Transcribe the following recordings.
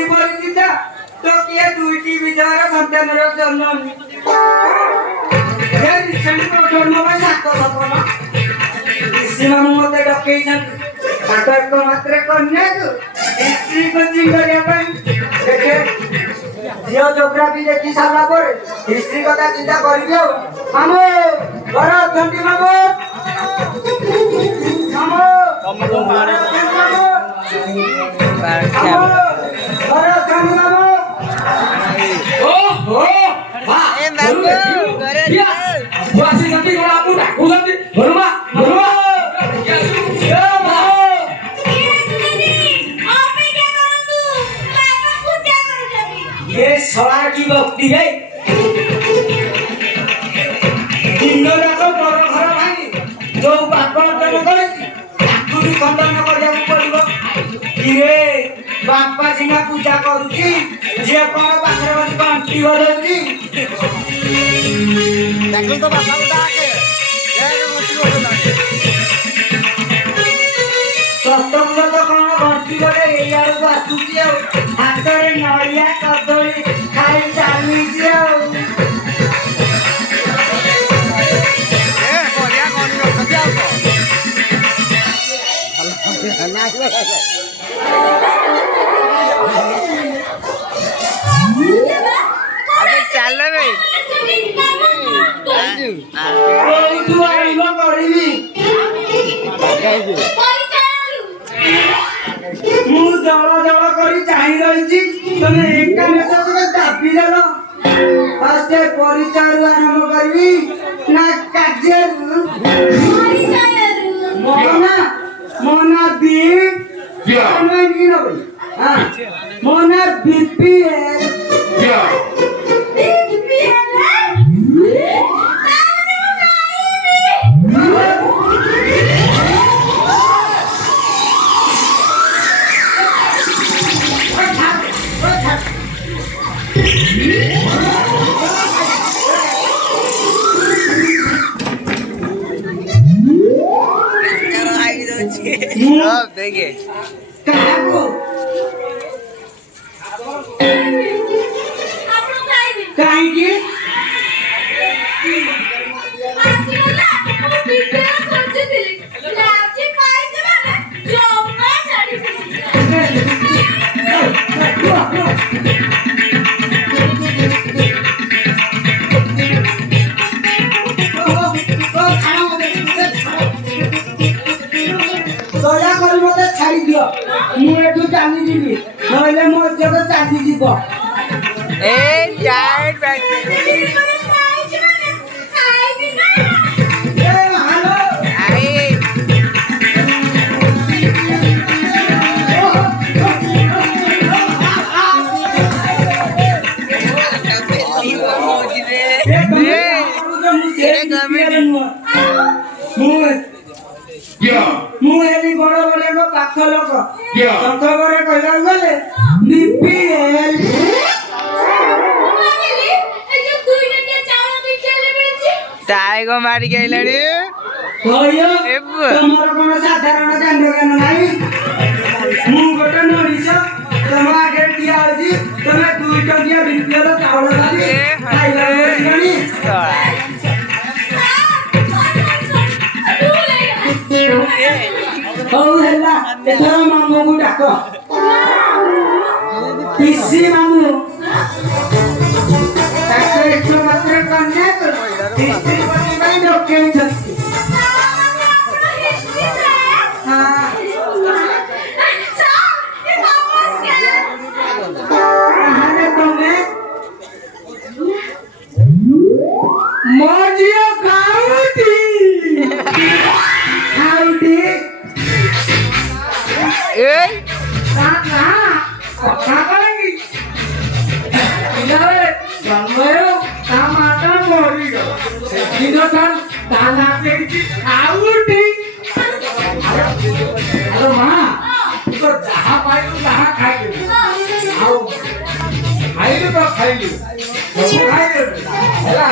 दुईटी परिचित तो किए दुईटी विधवार संतानर जन्म ये रिसेंट जन्म में सात सपन सीमा मते डकेइछन ताको एक मात्र कन्या को हिस्ट्री कोचिंग करिया पई देखे जियो ज्योग्राफी देखि सारा पर हिस्ट्री कथा चिंता करियो मामो घर अथंती मामो मामो ये सवार की भक्ति है दिनो रात पर घर भाई जो बापा जन करे ताकू भी खंडन करिया पड़िबो किरे बापा सिंहा पूजा करूची जे कोन पाखरे बस बांटी बरची देखो तो बापा उठा के ये मत रोक सप्तम तो कोन बांटी बरे यार बासुची हाथ रे नड़िया कदली खाई चालू जियो ए कोरिया कोन रखती आउ तो नाही अबे चल बे तू आइलो करिबी मु जळा जळा करी चाहि रहिछि तने एका मेसज दाबी देलो फास्ट परिचय आरंभ करबी ना कार्य परिचय मोना मोना बी क्या की न भाई हां मोना बीपी है क्या बीपी है अब देखिए चाली जीवी नहले मो जगह चाली जीव ए डाइट बैठ ए हेलो आई मु एली बड़ बड़ को पाख लोक संख करे कहला गले बीपीएल टाइगो मारी के आइलानी होयो तमर कोन साधारण कांड ज्ञान नाही मु गोटे नरिस तम आगे दिया होजी तमे 2 टकिया बीपीएल चावल खाली खाइला बसिनी हौ हेला एथरा मामू को डाक पिसी मामू ताके एक मात्र कन्या को हिस्ट्री पति भाई डके छथि हां कहाने तमे मजिया खाउती ए ना खाएगी इधर जन्मयो ता माता मरी गयो दिनो थान ताना पेची आउटी अरे मां तो जहां पाइलु तहां खाइलु आओ खाइलु तो खाइलु सब खाइलु हैला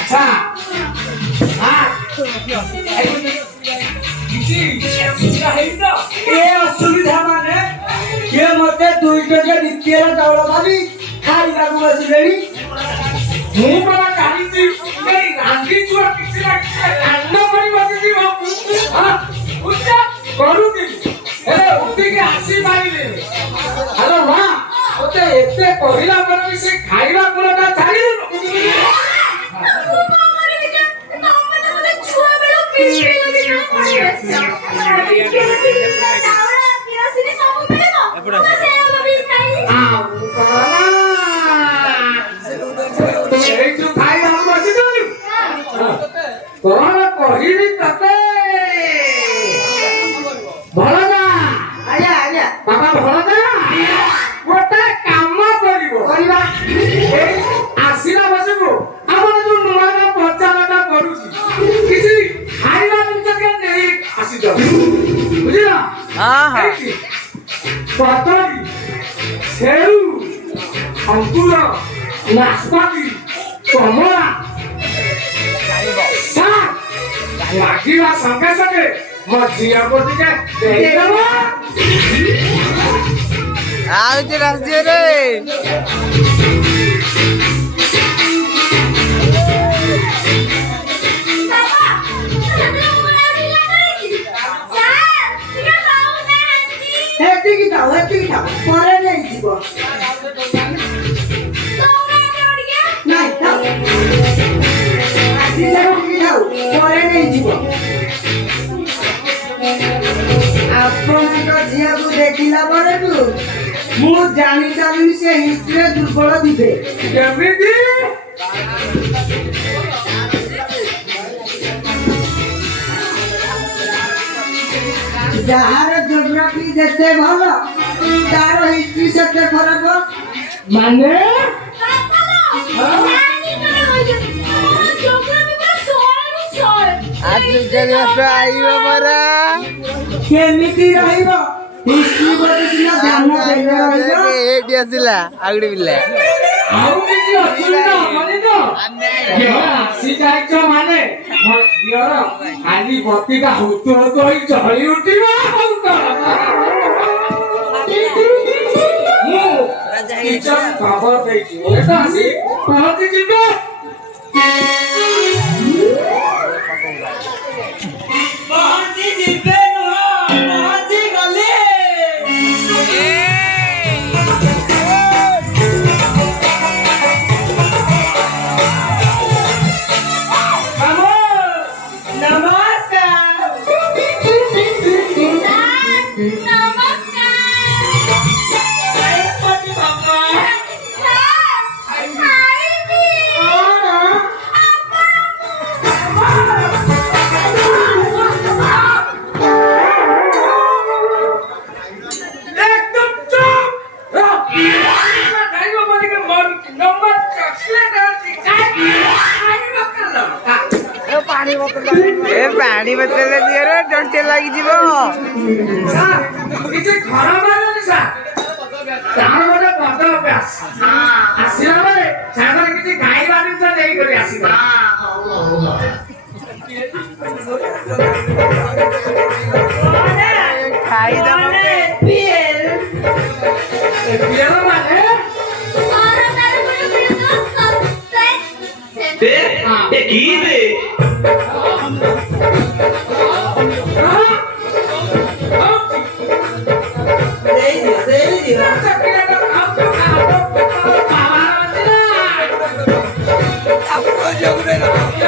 अच्छा हां ये असुविधा माने ये मते ଦୁଇ ଟଙ୍କା ଦ୍ୱିତୀୟ ଚାଉଳ ଭାବି ଖାଇବାକୁ ବସିଲେଣି। ମୁଁ ବାବା ଜାଣିଛି ଏଇ ରାଣ୍ଡି ଛୁଆ କିଛି ନା କିଛି କାଣ୍ଡ କରି ବସିଯିବ କରୁଥିଲି ହେଲେ ଉଠିକି ଆସି ପାରିଲେନି। ହ୍ୟାଲୋ ମା ମତେ ଏତେ କହିଲା ପରେ ବି ସେ ଖାଇବା ପୁରଟା ଛାଡ଼ିଦେଲ। କଣ କହିବି ତତେ ଭଲନା? ଆଜ୍ଞା ଆଜ୍ଞା ବାବା ଭଲନା ଗୋଟେ କାମ କରିବ କରିବା। ଏଇ ଆସିଲା ବସକୁ ଆମର ଯୋଉ ନୂଆ ନୂଆ ପ୍ରଚାରଟା କରୁଛି କିଛି ଖାଇବା ଜିନିଷ ଟିକେ ନେଇ ଆସିଛ ବୁଝିଲ? କଦଳୀ ସେଉ ଅଙ୍କୁର ନାଶପାତି କମଳା ଲାଗିବା ସଙ୍ଗେ ସଙ୍ଗେ ମୋ ଝିଅକୁ ଟିକେ ଦେଇଦେବ। ଆଉଛି ରାଜ୍ୟରେ ହେତିକି ଥାଉ ପରେ ନେଇଯିବ। ନାଇଁ ଥାଉ ଆଜି ସେତିକି ଥାଉ ପରେ ନେଇଯିବ। ଆପଣଙ୍କ ଝିଅକୁ ଦେଖିଲା ପରେଠୁ ମୁଁ ଜାଣି ସାରିଲି ସେ ହିଷ୍ଟ୍ରିରେ ଦୁର୍ବଳ ଥିବେ। କେମିତି? ଯାହାର ଜିଓଗ୍ରାଫି ଯେତେ ଭଲ ତାର ହିଷ୍ଟ୍ରି ସେତେ ଖରାପ। ମାନେ ଆଜି ଆଇବ ପରା କେମିତି ରହିବ? ହିଷ୍ଟ୍ରି ପ୍ରତି ସିନା ଧ୍ୟାନ ଦେଲେ ରହିବ। ଏଇଠି ଆସିଲା ଆଉ ଗୋଟେ ପିଲା ଆଉ କିଛି ଅସୁବିଧା ହବନି ତ? ଆସି ଯାଇଛ ମାନେ ମୋ ଝିଅର ଖାଲି ବତିଟା ହୁତୁ ହୁତୁ ହୋଇ ଜଳି ଉଠିବ। ମୁଁ ଟିଚର ଖବର ଦେଇଛି ତ ଆସି ପହଞ୍ଚି ଯିବେ। ପହଞ୍ଚି ଯିବେ ନୁହଁ ପହଞ୍ଚି ଗଲେ। ପାଣି ବୋତଲ ଦିଅରେ ଟଣ୍ଟେ ଲାଗିଯିବ। କିଛି ଖରାପ ହେବନି ସାର୍, ତାର ଗୋଟେ ବଦ ଅଭ୍ୟାସ। ଆସିଲା ବେଳେ ସାଙ୍ଗରେ କିଛି ଖାଇବା ଜିନିଷ ନେଇକରି ଆସିବ। ଖାଇଦବ ମାନେ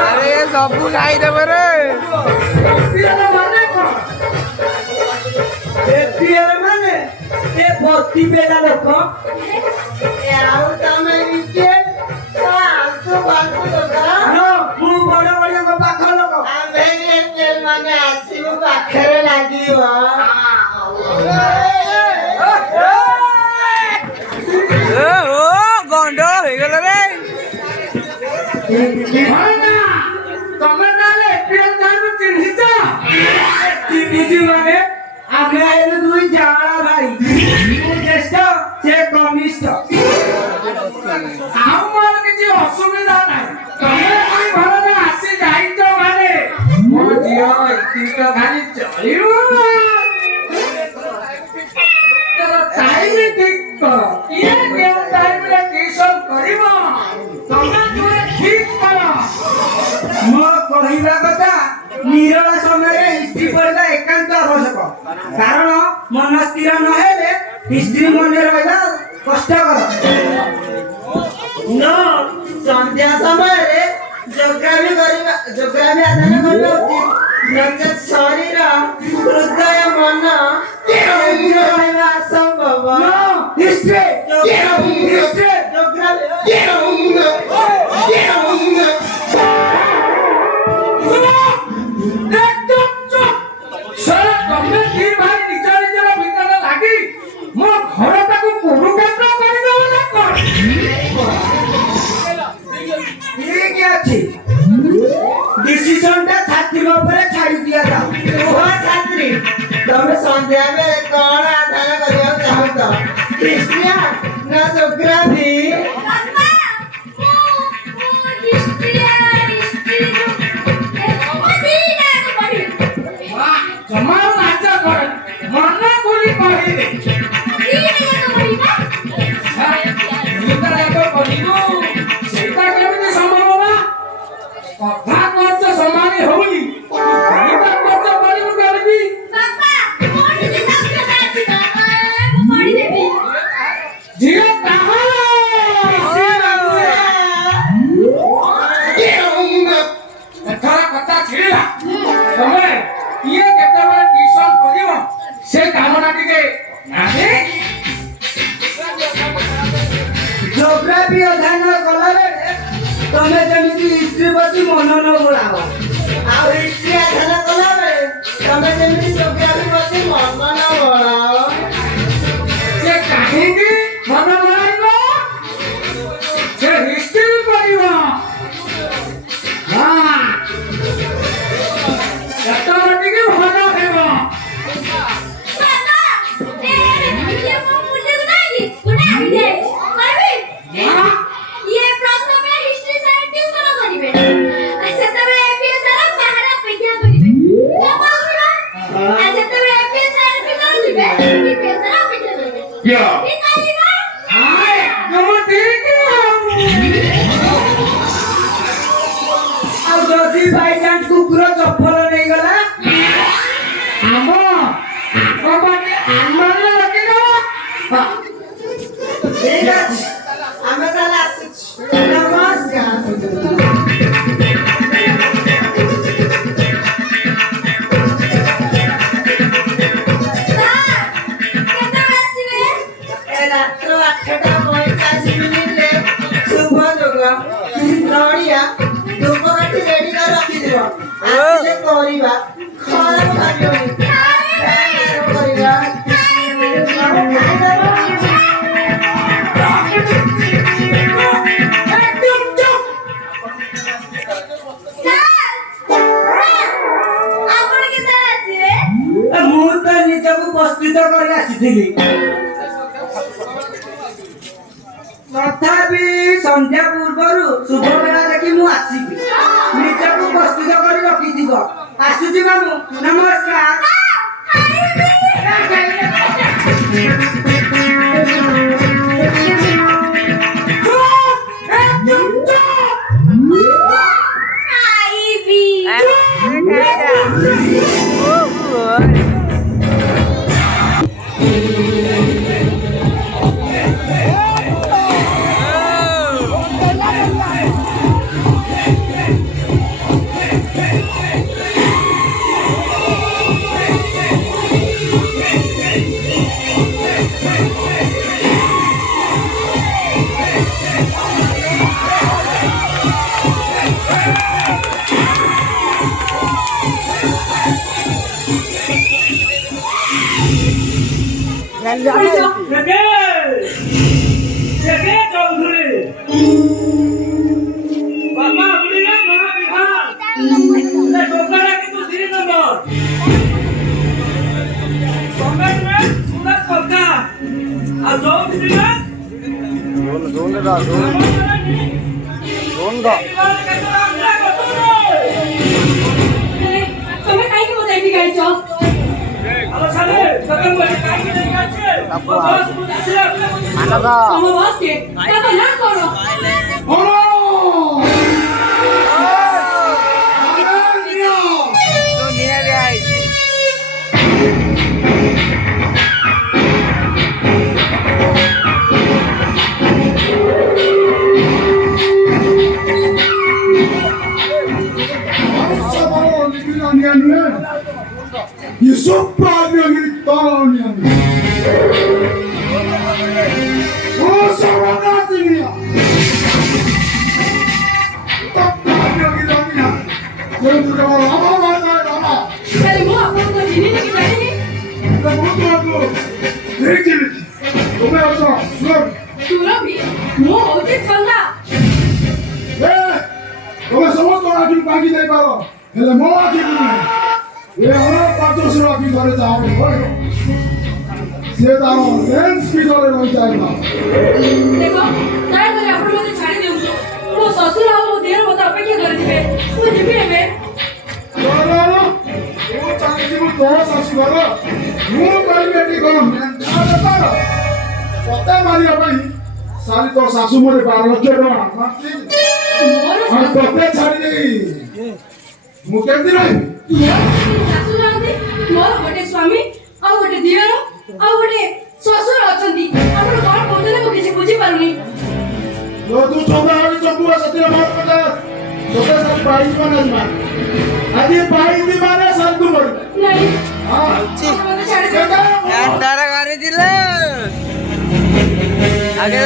ଆରେ ସବୁ ଖାଇଦବ ରେ। ମାନେ ଏ ଭର୍ତ୍ତି ବେଲା ଲୋକ ଆଉ ତମେ ନିଜେ ମୁଁ ବଡ ବଡଙ୍କ ପାଖ ଲୋକ ମାନେ ଆସିବୁ ପାଖରେ ଲାଗିବ। ଗଣ୍ଡ ହେଇଗଲା ରେ। ତମେ ତାହେଲେ ଚିହ୍ନିଛ? ଚିହ୍ନିଛୁ ମାନେ ଆମେ ହେଲୁ ଦୁଇ ଜାଳ ଭାଇ। ମୁଁ ଜ୍ୟେଷ୍ଠ ସେ କନିଷ୍ଠ। ଆଉ ମୋର କିଛି ଅସୁବିଧା ନାହିଁ। ତମେ ଦୁଇ ଘରରେ ଆସି ଯାଇଛ ମାନେ ମୋ ଝିଅ ଏତିକ ଖାଲି ଚଳିବ। ଟାଇମ ଠିକ ସ୍ଥିର ନହେଲେ ହିଷ୍ଟ୍ରି ମନେ ରହିବା କଷ୍ଟକର। ସନ୍ଧ୍ୟା ସମୟରେ ଯୋଗ୍ରାଫି ଆଦାନ କରିବା ଉଚିତ, ନଚେତ୍ ଶରୀର ହୃଦୟ ମନ ରହିବା ଅସମ୍ଭବ। ଠିକ ଅଛି, ଡିସିସନଟା ଛାତ୍ରୀଙ୍କ ଉପରେ ଛାଡି ଦିଆଯାଉ। ଛାତ୍ରୀ, ତମେ ସନ୍ଧ୍ୟା ବେଳେ କଣ ଆଦାନ କରିବାକୁ ଚାହୁଁଛ, ହିଷ୍ଟ୍ରି ନା ଯୋଗ୍ରାଫି? ସେ କାମଟା ଟିକେ ଯୋଗ୍ରାଫି ଅଧ୍ୟୟନ କଲାବେଳେ ତମେ ଯେମିତି ହିଷ୍ଟ୍ରି ପ୍ରତି ମନ ନ ବୁଳାଅ, ଆଉ ହିଷ୍ଟ୍ରି ଆଦାନ କଲାବେଳେ ତମେ ଯେମିତି ଯୋଗ୍ରାଫି ପ୍ରତି ମନ ନ ବଳାଅ। ସେ କାହିଁକି ମନ ବଳାଇବ? ସେ ହିଷ୍ଟ୍ରି କରିବ। ସେତେବେଳେ ଟିକେ ଭଲ ହେବ। ଆଉ ଯଦି ବାଇଚାନ୍ସ କୁକୁର ଚପଲ ନେଇଗଲା, ଠିକ ଅଛି, ଆମେ ତାହେଲେ ଆସୁଛୁ। ନମସ୍କାର। ରାତ୍ର 8:45 ଶୁଭ ଯୋଗ, ନଡ଼ିଆ ଧୂପକାଠି ରେଡି କରି ରଖିଥିବ, ଆସିଲେ କରିବା, ଖରାପ ଭାବିବନି। କରିବା ମୁଁ ତ ନିଜକୁ ପ୍ରସ୍ତୁତ କରି ଆସିଥିଲି, ତଥାପି ସନ୍ଧ୍ୟା ପୂର୍ବରୁ ଶୁଭ ବେଳା ଦେଖି ମୁଁ ଆସିବି। ନିଜକୁ ପ୍ରସ୍ତୁତ କରି ରଖିଥିବ। ଆସୁଛି ବାବୁ, ନମସ୍କାର। ସୁରଭି ମୁଁ ହଉଛି ଛନ୍ଦା। ତମେ ସମସ୍ତ ଆଖି ପାଗି ଦେଇପାର ହେଲେ ମୋ ଆଖି ନୁହେଁ। ଏ ଅନେକ ପାଞ୍ଚଶହ ଆଖି ଧରେ ଯାଉନି ସେ ତାର ଲେନ୍ସ ଭିତରେ ରହିଯାଇଥିଲା। ଦେଖ ଦୟାକରି ଆପଣ ମୋତେ ଛାଡ଼ି ଦିଅନ୍ତୁ। ମୋ ଶ୍ୱଶୁର ଆଉ ମୋ ଦେହର ମୋତେ ଅପେକ୍ଷା କରିଥିବେ। ମୁଁ ଯିବି ଏବେ। ତୁ ଚାଲିଯିବୁ ତୋ ଶାଶୁଘର ମୁଁ କହିବି ଏଠି କଣ ବେପାର ପତା ମାରିବା ପାଇଁ ସାରି ତୋ ଶାଶୁ ମୋର 12 ଲକ୍ଷ ଟଙ୍କା ଆଉ ତତେ ଛାଡ଼ି ଦେଇ ମୁଁ କେମିତି ରହିବି? ଶାଶୁ ନାହାନ୍ତି, ମୋର ଗୋଟେ ସ୍ୱାମୀ ଆଉ ଗୋଟେ ଦିଅର ଆଉ ଗୋଟେ ଶ୍ୱଶୁର ଅଛନ୍ତି। ଆପଣ କଣ କହୁଛନ୍ତି ମୁଁ କିଛି ବୁଝିପାରୁନି। ତୁ ଚନ୍ଦା ହଳି ଚମ୍ପୁ ସେଥିରେ ମୋର କଥା ତତେ ସାରି ପାଇଛି ମାନେ ଆଜି ପାଇଛି ମାନେ ସାରି ତୁ ମରିବୁ। ନାଇଁ ହଁ ଆପଣ ମୋତେ ଛାଡ଼ି ଦିଅନ୍ତୁ। jatara କରିଥିଲେ ଆଗେ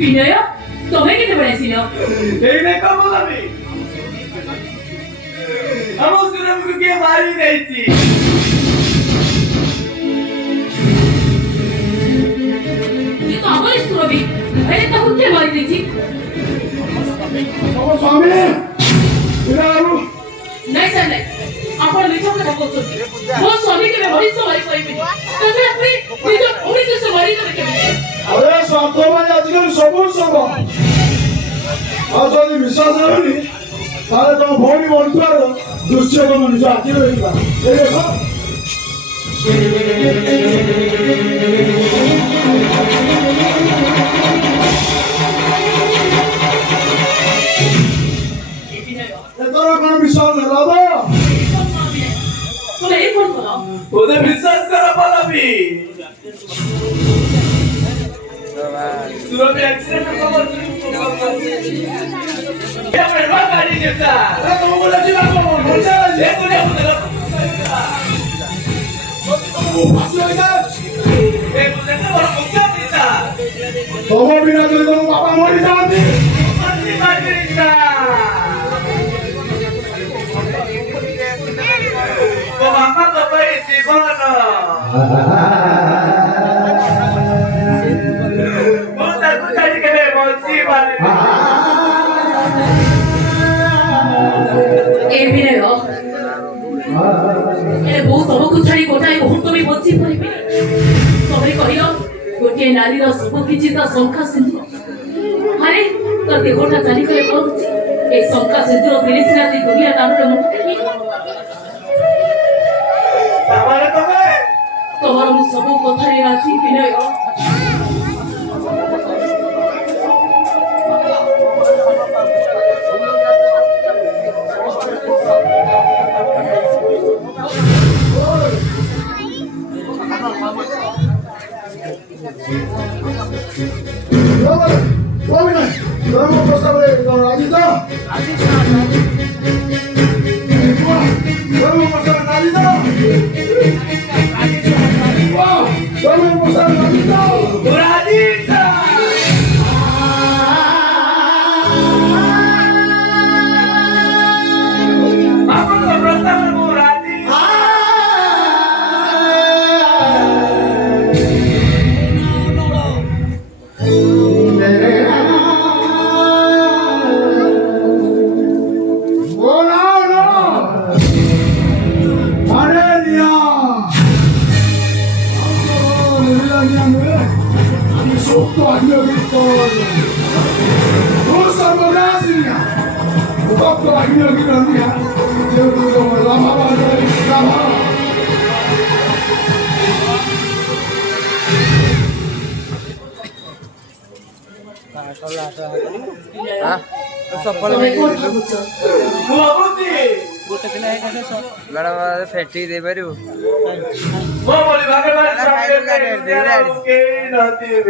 ବିନୟ ତମେ କେତେବେଳେ ଆସିଲ? ଏଇନେ କମ କବି ଆମ ସୁରଭକୁ କିଏ ମାରି ଦେଇଛି? କିନ୍ତୁ ଆମର ସୁରଭି ହେଲେ ତାକୁ କିଏ ମାରି ଦେଇଛି? ନାଇଁ ସାର୍ ନାଇଁ, ଆପଣ ମିଛ କଥା କହୁଛନ୍ତି। ମୋ ସ୍ୱାମୀ କେବେ ମଣିଷ ମାରି ପାରିବେନି। ତାପରେ ଆପଣ ନିଜ ଭଉଣୀ ଦେଶ ମାରିଦେବେ କେମିତି? अरे स्वार्थ भाई आजकल सब सब आज विश्वास रही तुम भौणी बंधुआर दृश्य तुम निज आखि देखा कौन विश्वास है विश्वास कर पलवी सुरभि एक्सीडेंट खबर क्या बड़ा गाड़ी देता अरे तुम बोला जी ना को बोलता है ये तुझे बोला वो पास लगा ए तुझे ना बड़ा मुद्दा पीता तुम बिना तो तुम पापा मर जाते मरती मारता वो पापा तो भाई जीवन गोटे नारीर सब किछि तो शंखा सिंदूर अरे तो देहटा जानी करे कहूछि ए शंखा सिंदूर बिलिस राती दुनिया दानरे मुंड देखि सामारे तमे तोमर मु सब कथारे राजी विनय फेटी दे पारू वो बोली भागे वाले सामने के रहती है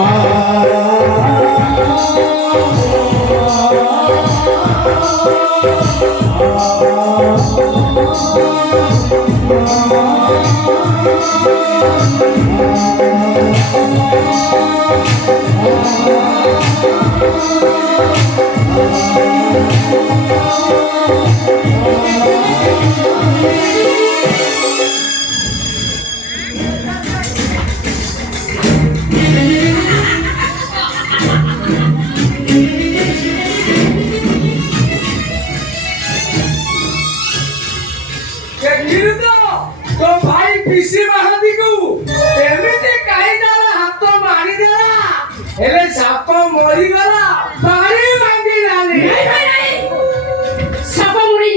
Ah ଦେଖିଲୁ ତ ତୋ ଭାଇ ପିସି ମହାନ୍ତିକୁ କେମିତି କାଇଦାର ହାତ ମାରିଦେଲା ହେଲେ ସାପ ମରିଗଲା ଭାରି ଭାଙ୍ଗିଲାନି ସାପ ମୁড়ି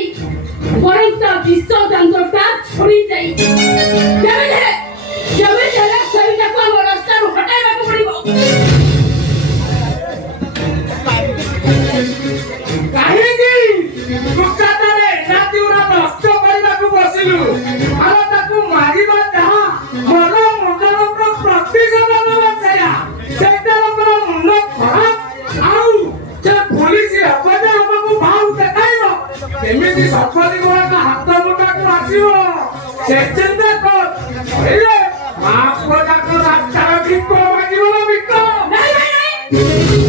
ବରଂ ତା ବିଷ ଦାନ୍ତଟା ଛୁରୀ ଯାଇ ଯେମିତି ହେଲେ ସେଇଟାକୁ ଆମ ରାସ୍ତାରୁ ହଟାଇବାକୁ ପଡ଼ିବ। କାହିଁକି କୁକାଟାରେ ଏନାତିଗୁଡ଼ା ନଷ୍ଟ କରିବାକୁ ବସିଲୁ ଆଉ ତାକୁ ମାରିବା ଯାହା ଭଲ ମୁଣ୍ଡର ପ୍ରତିଶୋଧ ନେବା ସେଇଟାର ମୁଣ୍ଡ ଖରାପ ଆଉ ସେ ପୋଲିସ ହେପଦେ ଆମକୁ ଭାଉ ଦେଖାଇବ କେମିତି ସମ୍ପତ୍ତି ଗୁଡ଼ାକ ହାତ ମୁଣ୍ଡକୁ ଆସିବ ସେ ଚିନ୍ତା କର ବାପ ଯାକ ରାସ୍ତାର ଭିକ ମାଗିବ ନା ଭିକ ନାଇଁ